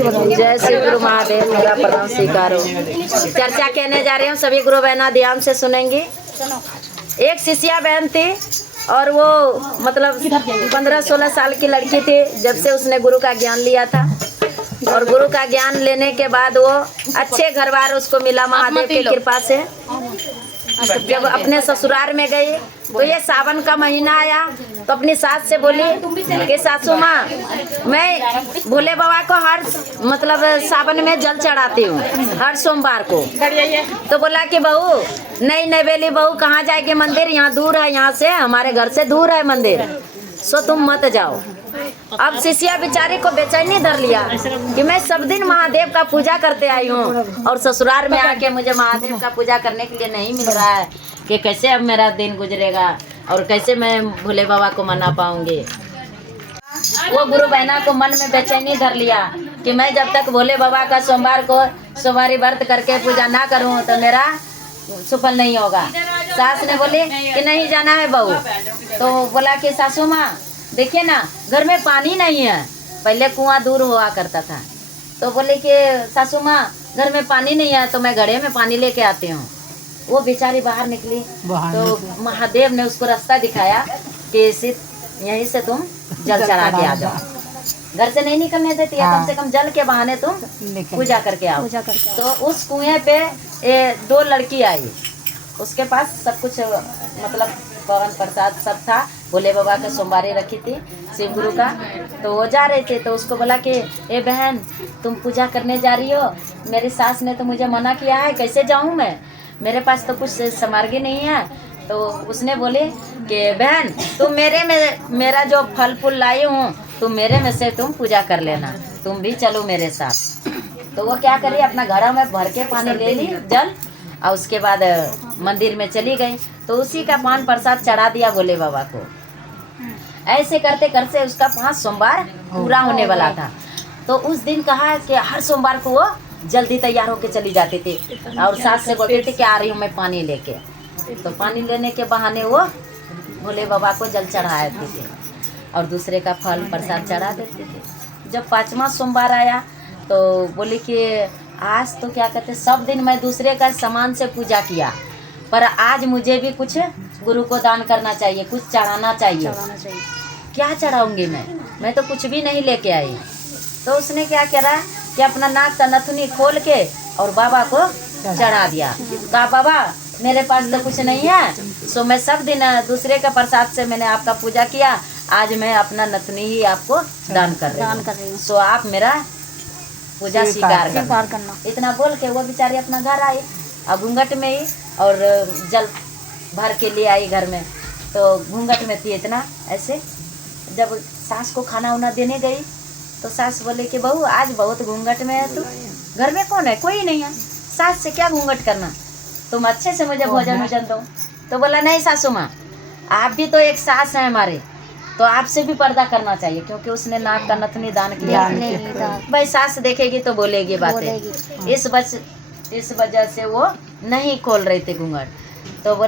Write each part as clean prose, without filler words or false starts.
जय श्री गुरु महादेव, मेरा प्रणाम स्वीकार हो। चर्चा कहने जा रही हूँ, सभी गुरु बहना ध्यान से सुनेंगी। एक शिष्या बहन थी और वो मतलब 15-16 साल की लड़की थी जब से उसने गुरु का ज्ञान लिया था। और गुरु का ज्ञान लेने के बाद वो अच्छे घर बार उसको मिला महादेव की कृपा से। जब अपने ससुराल में गई तो ये सावन का महीना आया तो अपनी सास से बोली कि सासू माँ, मैं भोले बाबा को हर मतलब सावन में जल चढ़ाती हूँ हर सोमवार को। तो बोला कि बहू नहीं नवेली बहू कहाँ जाएगी मंदिर, यहाँ दूर है, यहाँ से हमारे घर से दूर है मंदिर, सो तुम मत जाओ। अब शिष्या बेचारी को बेचैनी धर लिया कि मैं सब दिन महादेव का पूजा करते आई हूँ और ससुराल में आके मुझे महादेव का पूजा करने के लिए नहीं मिल रहा है कि कैसे अब मेरा दिन गुजरेगा और कैसे मैं भोले बाबा को मना पाऊंगी। वो गुरु बहना को मन में बेचैनी धर लिया कि मैं जब तक भोले बाबा का सोमवार को सोमवारी व्रत करके पूजा ना करूँ तो मेरा सफल नहीं होगा। सास ने बोली कि नहीं जाना है बहू। तो बोला कि सासू माँ देखिए ना, घर में पानी नहीं है, पहले कुआं दूर हुआ करता था। तो बोले कि सासू माँ घर में पानी नहीं है तो मैं घड़े में पानी लेके आती हूँ। वो बेचारी बाहर निकली तो महादेव ने उसको रास्ता दिखाया कि यहीं से तुम जल चढ़ा के आ जाओ। घर से नहीं निकलने देती है, कम से कम जल के बहाने तुम पूजा करके आओ। तो उस कुएं पे 2 लड़की आई, उसके पास सब कुछ मतलब पवन प्रसाद सब था, भोले बाबा का सोमवारी रखी थी शिव गुरु का। तो वो जा रहे थे तो उसको बोला कि ए बहन तुम पूजा करने जा रही हो, मेरी सास ने तो मुझे मना किया है, कैसे जाऊं मैं, मेरे पास तो कुछ सामग्री नहीं है। तो उसने बोले कि बहन तुम मेरा जो फल फूल लाई हूँ तुम मेरे में से तुम पूजा कर लेना, तुम भी चलो मेरे साथ। तो वो क्या करी, अपना घड़ा में भर के पानी ले ली जल और उसके बाद मंदिर में चली गई। तो उसी का पान प्रसाद चढ़ा दिया भोले बाबा को। ऐसे करते करते उसका 5 सोमवार पूरा होने वाला था। तो उस दिन कहा कि हर सोमवार को वो जल्दी तैयार होके चली जाती थी और सास से बोलती थी कि आ रही हूँ मैं पानी लेके। तो पानी लेने के बहाने वो भोले बाबा को जल चढ़ाते थे और दूसरे का फल प्रसाद चढ़ा देते थे। जब 5वां सोमवार आया तो बोली कि आज तो क्या कहते सब दिन मैं दूसरे का सामान से पूजा किया, पर आज मुझे भी कुछ गुरु को दान करना चाहिए, कुछ चढ़ाना चाहिए। क्या चढ़ाऊंगी मैं तो कुछ भी नहीं लेके आई। तो उसने क्या करा कि अपना नाक का नथुनी खोल के और बाबा को चढ़ा दिया। कहा बाबा मेरे पास तो कुछ नहीं है, सो मैं सब दिन दूसरे का प्रसाद से मैंने आपका पूजा किया, आज मैं अपना नथुनी ही आपको दान कर रही हूँ, सो आप मेरा पूजा स्वीकार करना। इतना बोल के वो बेचारी अपना घर आई और घूंघट में ही और जल भर के लिए आई घर में। तो घूंघट में थी इतना ऐसे। जब सास को खाना उना देने गई तो सास बोले कि बहू आज बहुत घूंघट में है तू, घर में कौन है, कोई नहीं है, सास से क्या घूंघट करना, तुम अच्छे से मुझे भोजन वोजन दो। तो बोला नहीं सासू माँ, आप भी तो एक सास हैं हमारे, तो आपसे भी पर्दा करना चाहिए, क्योंकि उसने नाक का नथनी दान किया। भाई सास देखेगी तो बोलेगी बातें, इस वजह से वो नहीं खोल रहे थे घूंघट। तो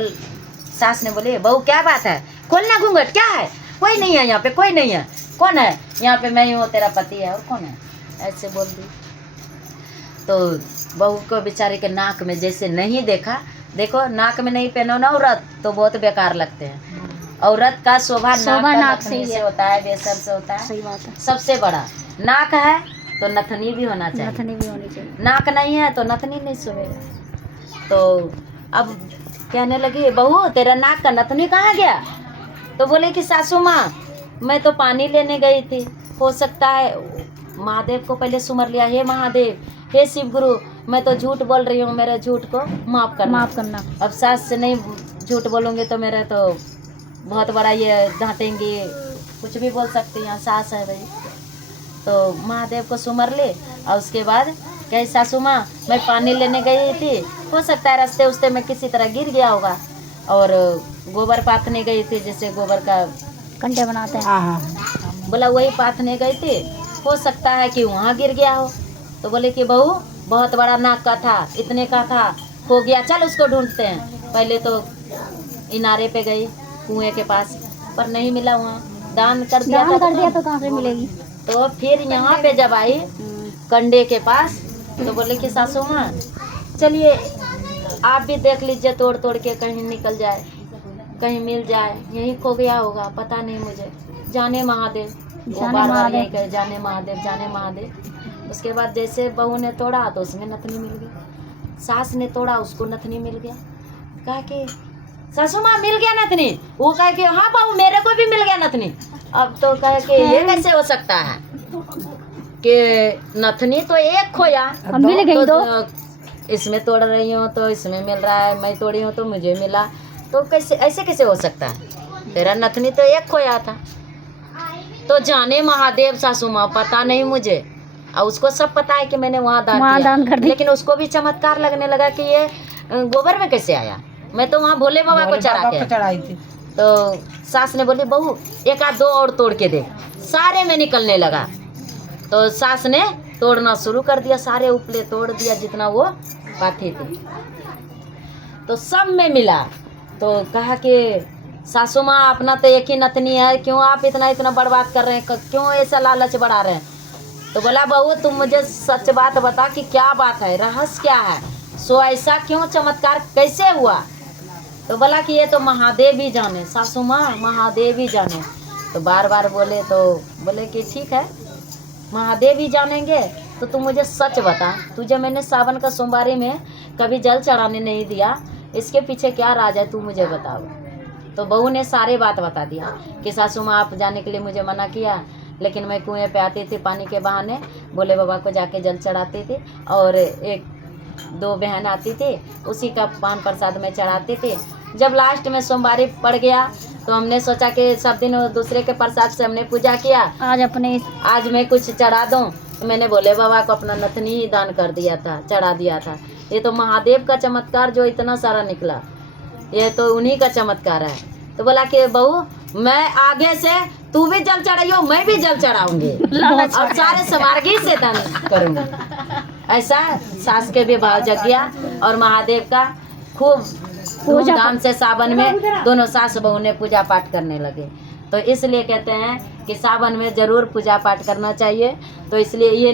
सास ने बोले बहू क्या बात है, खोलना घूंघट, क्या है, कोई नहीं है यहाँ पे, कोई नहीं है, कौन है यहाँ पे, मैं ही हूँ, तेरा पति है, और कौन है, ऐसे बोल दी। तो बहू को बेचारे के नाक में जैसे नहीं देखा, देखो नाक में नहीं पहनो ना औरत तो बहुत बेकार लगते हैं। औरत का शोभा नाक से होता है, बेसर से होता है। सही बात है। सबसे बड़ा नाक है तो नथनी भी होना चाहिए, नथनी भी होनी चाहिए। नाक नहीं है तो नथनी नहीं शोभेगा। तो अब कहने लगी बहू तेरा नाक का नथनी कहाँ गया। तो बोले कि सासू माँ मैं तो पानी लेने गई थी, हो सकता है महादेव को पहले सुमर लिया, हे महादेव हे शिव गुरु मैं तो झूठ बोल रही हूँ, मेरे झूठ को माफ़ करना। अब सास से नहीं झूठ बोलूँगी तो मेरा तो बहुत बड़ा ये डांटेंगी, कुछ भी बोल सकती हैं, सास है भाई। तो महादेव को सुमर ले और उसके बाद कही सासू माँ मैं पानी लेने गई थी, हो सकता है रास्ते उस्ते में किसी तरह गिर गया होगा, और गोबर पाथने गई थी, जैसे गोबर का कंडे बनाते हैं, बोला वही पाथने गई थी, हो सकता है कि वहाँ गिर गया हो। तो बोले कि बहू बहुत बड़ा नाक का था, इतने का था, हो गया, चल उसको ढूंढते हैं। पहले तो इनारे पे गई कुएं के पास, पर नहीं मिला, वहाँ दान कर दिया तो कहाँ से मिलेगी। तो फिर यहाँ पे जब आई कंडे के पास। तो बोले कि सासू माँ चलिए आप भी देख लीजिए, तोड़ तोड़ के कहीं निकल जाए, कहीं मिल जाए, यही खो गया होगा, पता नहीं मुझे, जाने महादेव। वो बार बार यही कहे, जाने महादेव, जाने महादेव। उसके बाद जैसे बहू ने तोड़ा तो उसमें नथनी मिल गया, सास ने तोड़ा उसको नथनी मिल गया। कहा कि सासू माँ मिल गया नथनी, वो कहे कि हाँ बहू मेरे को भी मिल गया नथनी। अब तो कहे कि ये कैसे हो सकता है कि नथनी तो एक खोया, मिल गई दो। इसमें तोड़ रही हूँ तो इसमें मिल रहा है, मैं तोड़ी हूँ तो मुझे मिला, तो कैसे ऐसे कैसे हो सकता है, तेरा नथनी तो एक खोया था। तो जाने महादेव सासू माँ, पता नहीं मुझे, और उसको सब पता है कि मैंने वहाँ दान किया, लेकिन उसको भी चमत्कार लगने लगा कि ये गोबर में कैसे आया, मैं तो वहाँ भोले बाबा को चढ़ाई थी। तो सास ने बोली बहू एक आध दो और तोड़ के दे, सारे में निकलने लगा। तो सास ने तोड़ना शुरू कर दिया, सारे उपले तोड़ दिया जितना वो पाठी थी, तो सब में मिला। तो कहा कि सासू माँ अपना तो एक ही नथनी है, क्यों आप इतना इतना बर्बाद कर रहे हैं, क्यों ऐसा लालच बढ़ा रहे हैं। तो बोला बहू तुम मुझे सच बात बता कि क्या बात है, रहस्य क्या है, सो ऐसा क्यों चमत्कार कैसे हुआ। तो बोला कि ये तो महादेव ही जाने सासू माँ, महादेव ही जाने। तो बार बार बोले, तो बोले कि ठीक है महादेव ही जानेंगे, तो तू मुझे सच बता, तुझे मैंने सावन का सोमवारी में कभी जल चढ़ाने नहीं दिया, इसके पीछे क्या राज है, तू मुझे बताओ। तो बहू ने सारे बात बता दिया कि सासू माँ आप जाने के लिए मुझे मना किया, लेकिन मैं कुएं पे आती थी पानी के बहाने, भोले बाबा को जाके जल चढ़ाती थी, और एक दो बहन आती थी, उसी का पान प्रसाद में चढ़ाती थी। जब लास्ट में सोमवारी पड़ गया तो हमने सोचा कि सब दिन दूसरे के प्रसाद से हमने पूजा किया, आज मैं कुछ चढ़ा दूं। तो मैंने भोले बाबा को अपना नथनी ही दान कर दिया था, चढ़ा दिया था। ये तो महादेव का चमत्कार जो इतना सारा निकला, ये तो उन्हीं का चमत्कार है। तो बोला कि बहू मैं आगे से तू भी जल चढ़ाइयो, मैं भी जल चढ़ाऊंगी और सारे समार्गी से दान करूंगी। ऐसा सास के भी भाव जग गया, और महादेव का खूब धूमधाम से सावन में दोनों सास बहू ने पूजा पाठ करने लगे। तो इसलिए कहते हैं कि सावन में जरूर पूजा पाठ करना चाहिए। तो इसलिए ये